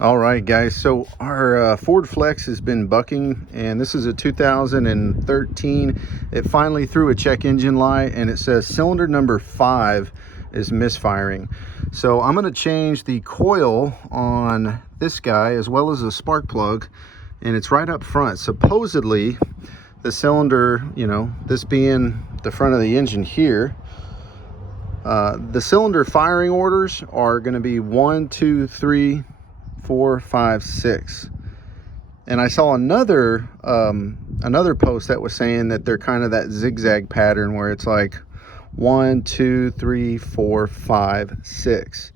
All right, guys, so our Ford Flex has been bucking, and this is a 2013. It finally threw a check engine light, and it says cylinder number 5 is misfiring. So I'm going to change the coil on this guy as well as the spark plug, and it's right up front. Supposedly the cylinder, this being the front of the engine here, the cylinder firing orders are going to be 1, 2, 3, 4, 5, 6. And I saw another post that was saying that they're kind of that zigzag pattern where it's like 1, 2, 3, 4, 5, 6.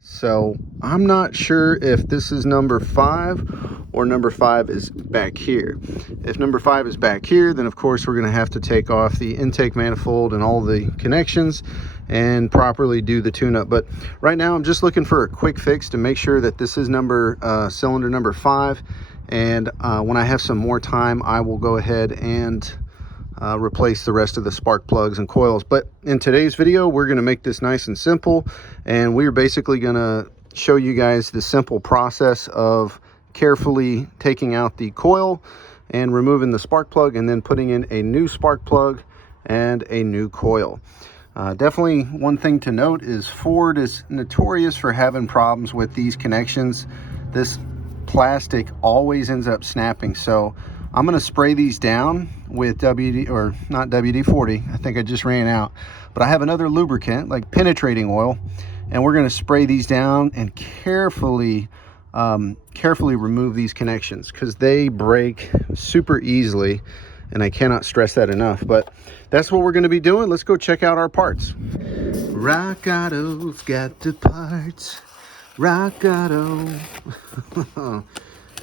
So I'm not sure if this is number 5 or number 5 is back here. If number 5 is back here, then of course we're going to have to take off the intake manifold and all the connections and properly do the tune-up. But right now I'm just looking for a quick fix to make sure that this is cylinder number 5. And when I have some more time, I will go ahead and replace the rest of the spark plugs and coils. But in today's video, we're going to make this nice and simple, and we're basically going to show you guys the simple process of carefully taking out the coil and removing the spark plug, and then putting in a new spark plug and a new coil. Definitely one thing to note is Ford is notorious for having problems with these connections. This plastic always ends up snapping, so I'm going to spray these down with WD-40. I think I just ran out, but I have another lubricant like penetrating oil, and we're going to spray these down and carefully remove these connections, because they break super easily, and I cannot stress that enough. But that's what we're going to be doing. Let's go check out our parts. Rock Auto's got the parts. Rock Auto.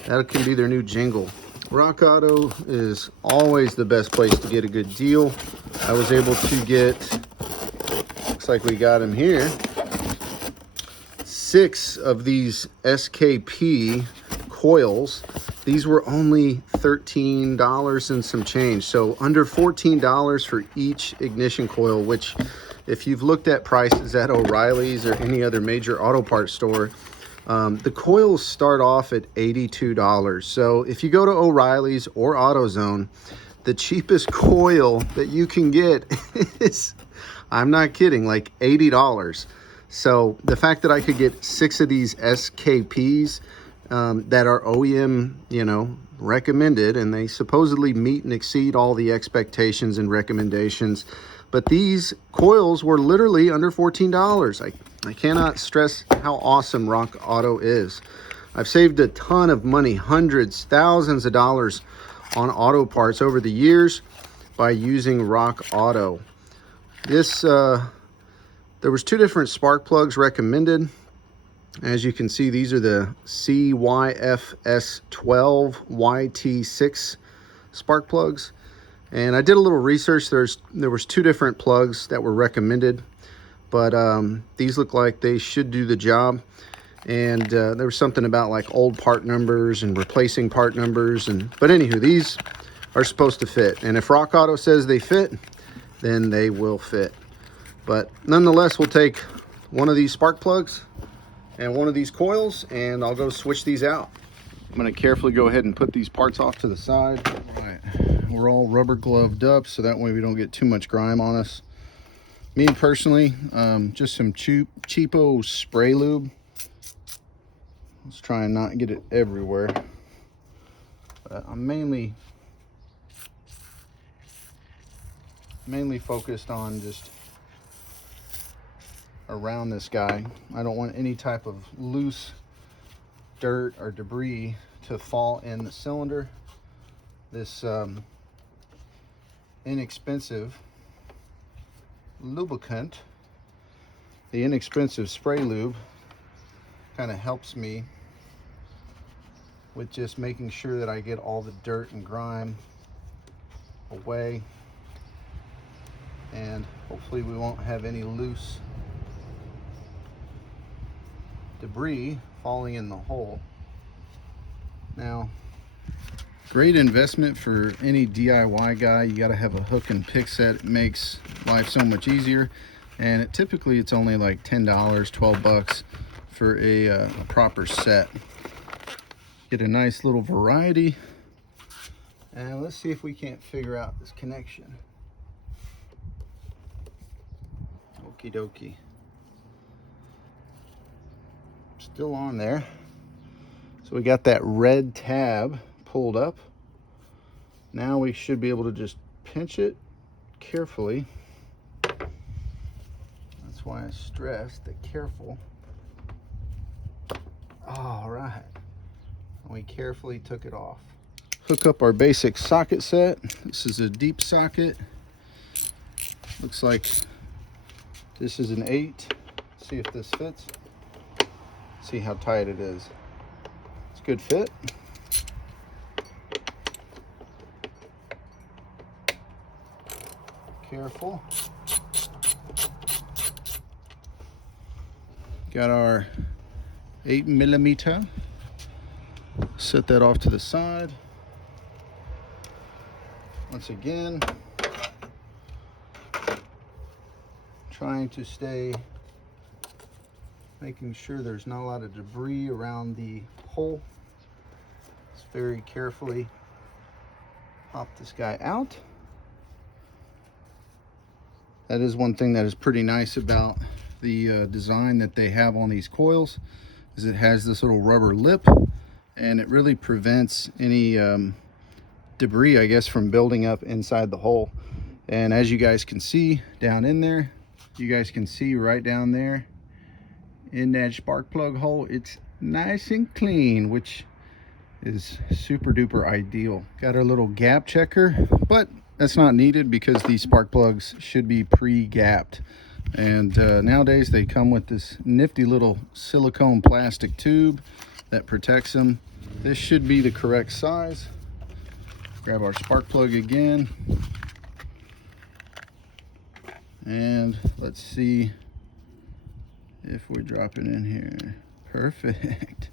That can be their new jingle. Rock Auto is always the best place to get a good deal. I was able to get, looks like we got them here, 6 of these SKP coils. These were only $13 and some change, so under $14 for each ignition coil, which if you've looked at prices at O'Reilly's or any other major auto parts store, the coils start off at $82. So if you go to O'Reilly's or AutoZone, the cheapest coil that you can get is, I'm not kidding, like $80. So the fact that I could get 6 of these SKPs that are OEM, recommended, and they supposedly meet and exceed all the expectations and recommendations, but these coils were literally under $14. I cannot stress how awesome Rock Auto is. I've saved a ton of money, hundreds, thousands of dollars on auto parts over the years by using Rock Auto. There was 2 different spark plugs recommended. As you can see, these are the CYFS12YT6 spark plugs. And I did a little research. There was 2 different plugs that were recommended, but these look like they should do the job. And there was something about like old part numbers and replacing part numbers. But anywho, these are supposed to fit. And if Rock Auto says they fit, then they will fit. But nonetheless, we'll take one of these spark plugs and one of these coils, and I'll go switch these out. I'm going to carefully go ahead and put these parts off to the side. All right, we're all rubber gloved up so that way we don't get too much grime on us. Me personally, just some cheapo spray lube. Let's try and not get it everywhere. But I'm mainly focused on just around this guy. I don't want any type of loose dirt or debris to fall in the cylinder. This inexpensive lubricant, the inexpensive spray lube, kind of helps me with just making sure that I get all the dirt and grime away, and hopefully we won't have any loose debris falling in the hole. Now, great investment for any DIY guy. You got to have a hook and pick set. It makes life so much easier. And typically it's only like $10, 12 bucks for a proper set. Get a nice little variety. And let's see if we can't figure out this connection. Okie dokie. Still on there. So we got that red tab pulled up. Now we should be able to just pinch it carefully. That's why I stressed the careful. All right. And we carefully took it off. Hook up our basic socket set. This is a deep socket. Looks like this is an 8. See if this fits. See how tight it is. It's a good fit. Careful. Got our 8mm. Set that off to the side. Once again, trying to stay, making sure there's not a lot of debris around the hole. Just very carefully pop this guy out. That is one thing that is pretty nice about the design that they have on these coils, is it has this little rubber lip, and it really prevents any debris, I guess, from building up inside the hole. And as you guys can see down in there, you guys can see right down there in that spark plug hole, it's nice and clean, which is super duper ideal. Got our little gap checker, but that's not needed because these spark plugs should be pre-gapped. And nowadays they come with this nifty little silicone plastic tube that protects them. This should be the correct size. Grab our spark plug again, and let's see if we drop it in here. Perfect.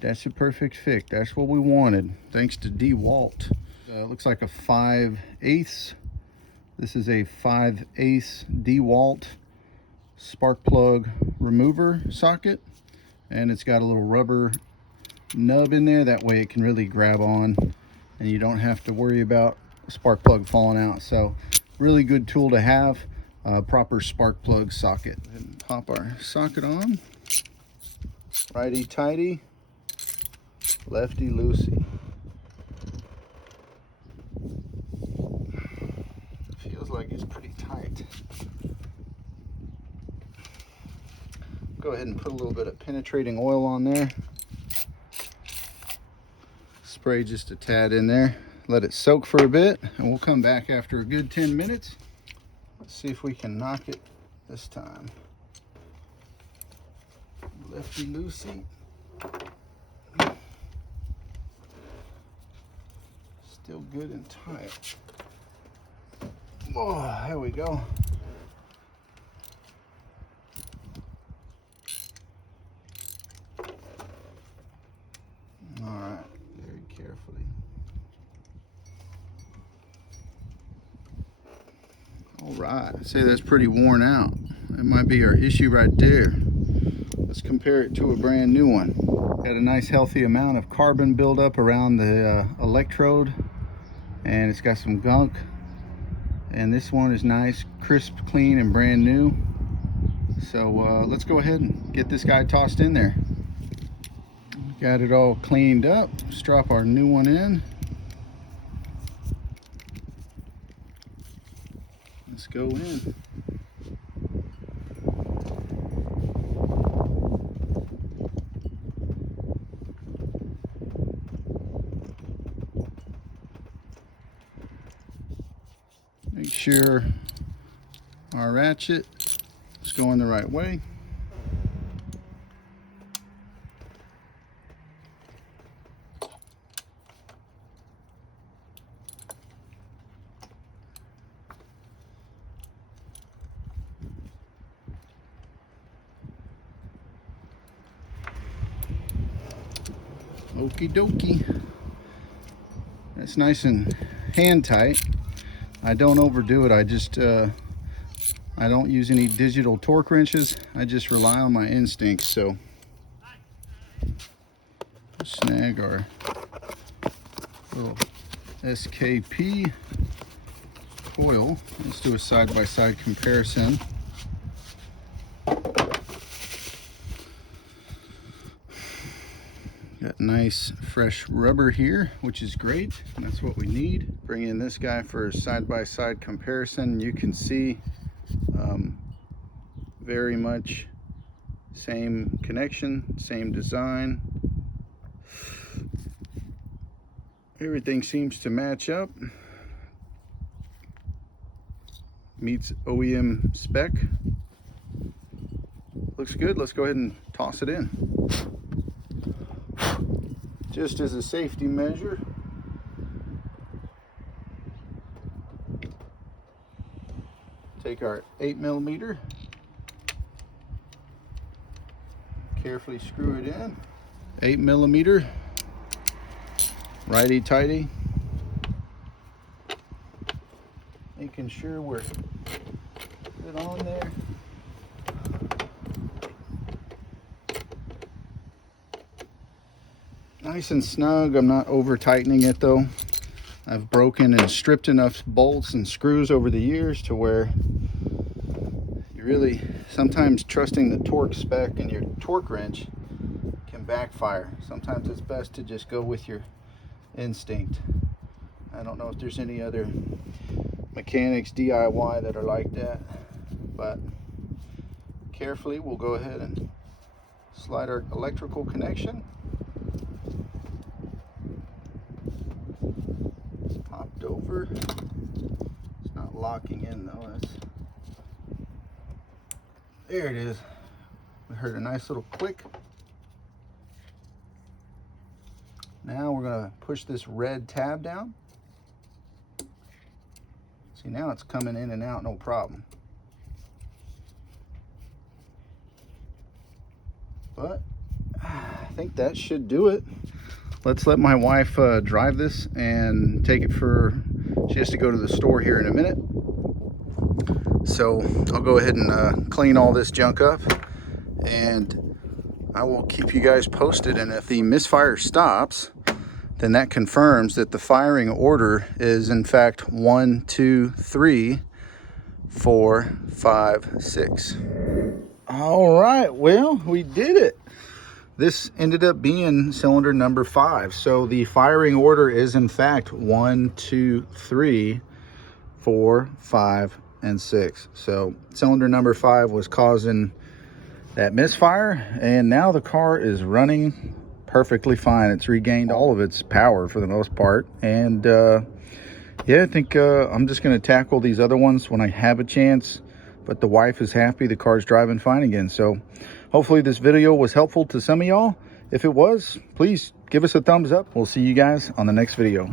That's a perfect fit. That's what we wanted, thanks to DeWalt. Looks like a 5/8. This is a 5/8 DeWalt spark plug remover socket, and it's got a little rubber nub in there. That way it can really grab on, and you don't have to worry about a spark plug falling out. So really good tool to have. Proper spark plug socket. And pop our socket on. Righty tighty, lefty loosey. Feels like it's pretty tight. Go ahead and put a little bit of penetrating oil on there. Spray just a tad in there. Let it soak for a bit, and we'll come back after a good 10 minutes. Let's see if we can knock it this time. Lefty loosey. Still good and tight. Oh, there we go. All right, very carefully. All right, I'd say that's pretty worn out. That might be our issue right there. Let's compare it to a brand new one. Got a nice healthy amount of carbon buildup around the electrode, and it's got some gunk. And this one is nice, crisp, clean, and brand new. So let's go ahead and get this guy tossed in there. Got it all cleaned up. Let's drop our new one in. Let's go in. Make sure our ratchet is going the right way. Okie dokie. That's nice and hand tight. I don't overdo it. I I don't use any digital torque wrenches. I just rely on my instincts. So snag our little SKP coil. Let's do a side-by-side comparison. Got nice fresh rubber here, which is great. That's what we need. Bring in this guy for a side-by-side comparison. You can see very much same connection, same design. Everything seems to match up. Meets OEM spec. Looks good. Let's go ahead and toss it in. Just as a safety measure, take our 8mm, carefully screw it in. 8mm, righty tighty, making sure we're good on there. Nice and snug. I'm not over tightening it though. I've broken and stripped enough bolts and screws over the years to where you really, sometimes trusting the torque spec and your torque wrench can backfire. Sometimes it's best to just go with your instinct. I don't know if there's any other mechanics DIY that are like that, but carefully we'll go ahead and slide our electrical connection. Popped over. It's not locking in though. There it is. We heard a nice little click. Now we're going to push this red tab down. See, now it's coming in and out no problem. But I think that should do it. Let's let my wife drive this and take it for, she has to go to the store here in a minute. So I'll go ahead and clean all this junk up, and I will keep you guys posted. And if the misfire stops, then that confirms that the firing order is in fact 1, 2, 3, 4, 5, 6. All right, well, we did it. This ended up being cylinder number 5. So the firing order is in fact 1, 2, 3, 4, 5, and 6. So cylinder number 5 was causing that misfire, and now the car is running perfectly fine. It's regained all of its power for the most part, and yeah, I think I'm just going to tackle these other ones when I have a chance. But the wife is happy, the car's driving fine again. So hopefully this video was helpful to some of y'all. If it was, please give us a thumbs up. We'll see you guys on the next video.